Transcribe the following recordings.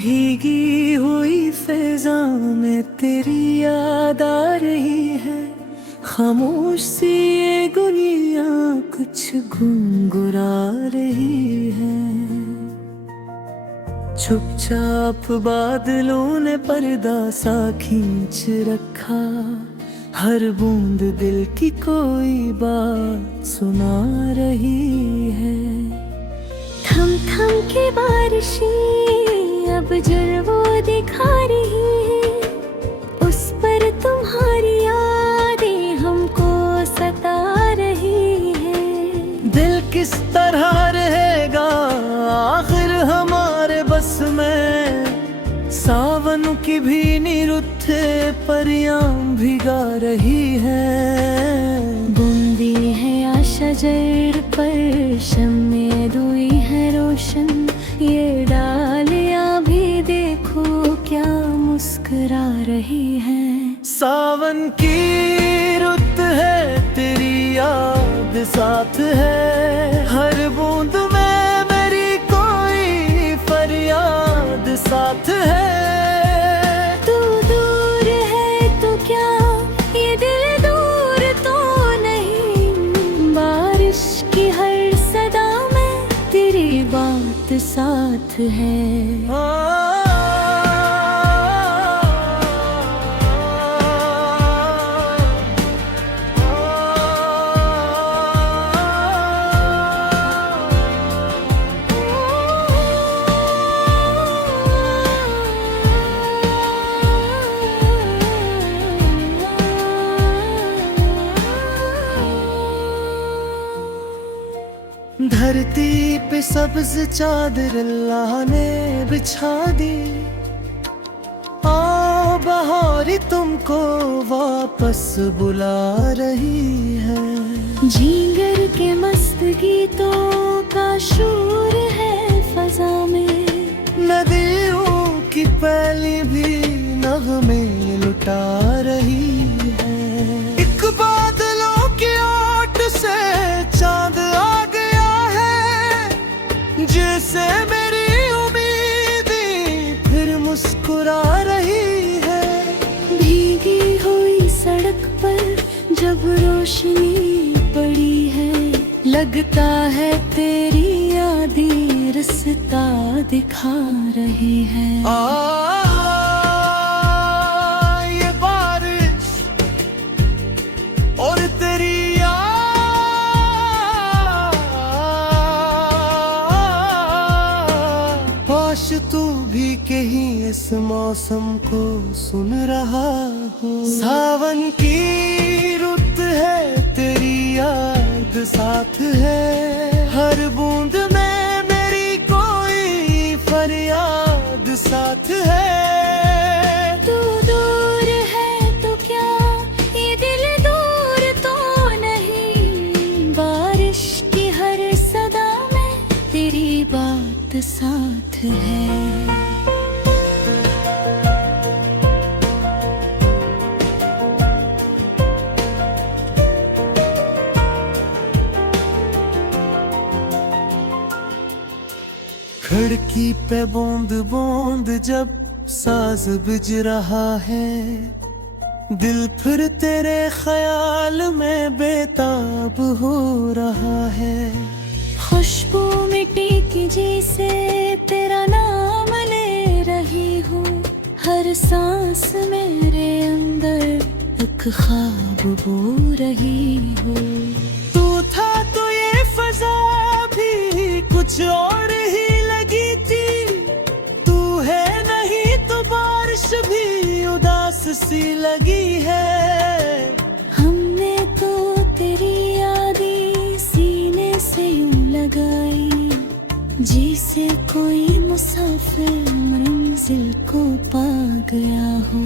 भीगी हुई फिजा में तेरी याद आ रही है। खामोश सी ये दुनिया कुछ गुनगुना रही है। चुपचाप बादलों ने पर्दा सा खींच रखा। हर बूंद दिल की कोई बात सुना रही है। थम थम के बारिशें अब जलवो दिखा रही है। उस पर तुम्हारी यादें हमको सता रही है। दिल किस तरह रहेगा आखिर हमारे बस में। सावन की भीनी रुत्ते परियां भिगा रही है। बूंदी है आशा जड़ पर शम्मे दुई है रोशन। ये डालियां भी देखो क्या मुस्कुरा रही हैं। सावन की रुत है तेरी याद साथ है। हर बूंद में मेरी कोई फरियाद साथ है। तू दूर है तो क्या ये दिल दूर तो नहीं। बारिश की हर सदा में तेरी बात साथ है। धरती पे सब्ज चादर अल्लाह ने बिछा दी। आओ बहारी तुमको वापस बुला रही है। जीगर के मस्त गीतों का शोर है फजा में। नदियों की पहली भी नगमे लुटा रही है। एक बादलों की ओट से चांद आ गया है। जैसे मेरी उम्मीदें फिर मुस्कुरा रही है। भीगी हुई सड़क पर जब रोशनी पड़ी है। लगता है तेरी यादें रास्ता दिखा रही है। ये बारिश और तेरी काश तू भी कहीं इस मौसम को सुन रहा हो। सावन की रुत है तेरी याद साथ है। हर बूंद में मेरी कोई फरियाद साथ है। तू दूर है तो क्या ये दिल दूर तो नहीं। बारिश की हर सदा में तेरी बात साथ है। खिड़की पे बूंद बूंद जब साज बज रहा है। दिल फिर तेरे ख्याल में बेताब हो रहा है। खुशबू मिट्टी की जैसे तेरा नाम ले रही हूँ। हर सांस मेरे अंदर एक ख्वाब बो रही हूँ। तू था तो ये फजा भी कुछ और ही लगी थी। तू है नहीं तो बारिश भी उदास सी लगी है। हमने तो तेरी यादें सीने से यूं लगाई। जैसे कोई मुसाफिर मंजिल को पा गया हो।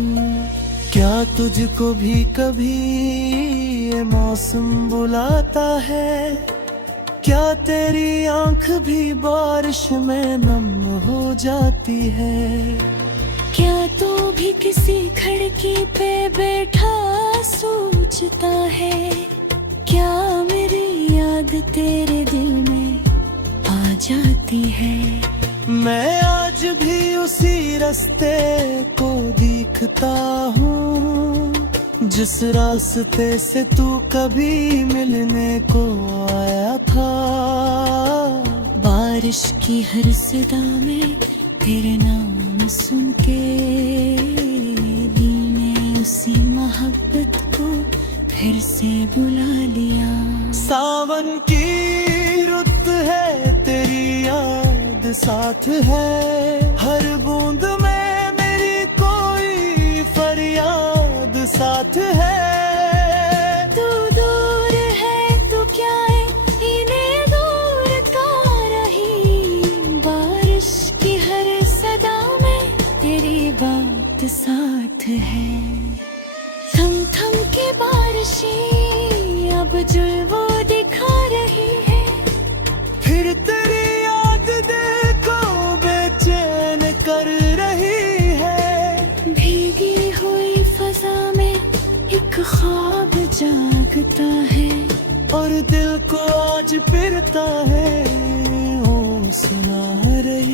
क्या तुझको भी कभी ये मौसम बुलाता है। क्या तेरी आंख भी बारिश में नम हो जाती है। क्या तू भी किसी खिड़की पे बैठा सोचता है। क्या मेरी याद तेरे दिल में आ जाती है। मैं आज आज भी उसी रास्ते को देखता हूँ, जिस रास्ते से तू कभी मिलने को आया था। बारिश की हर सदा में तेरे नाम सुन के दिल ने उसी मोहब्बत को फिर से बुला लिया। सावन की रुत है, तेरी याद साथ है, हर बूंद में मेरी कोई फरियाद साथ है। तू दूर है तो क्या है इन्हें दूर का रही, बारिश की हर सदा में तेरी बात साथ है। थम थम के बारिशें अब जुल्फों वो दिखा रही है, फिर तेरी याद दिल को बेचैन कर रही है। भीगी हुई फजा में एक ख्वाब जागता है, और दिल को आज फिरता है, ओ सुना रही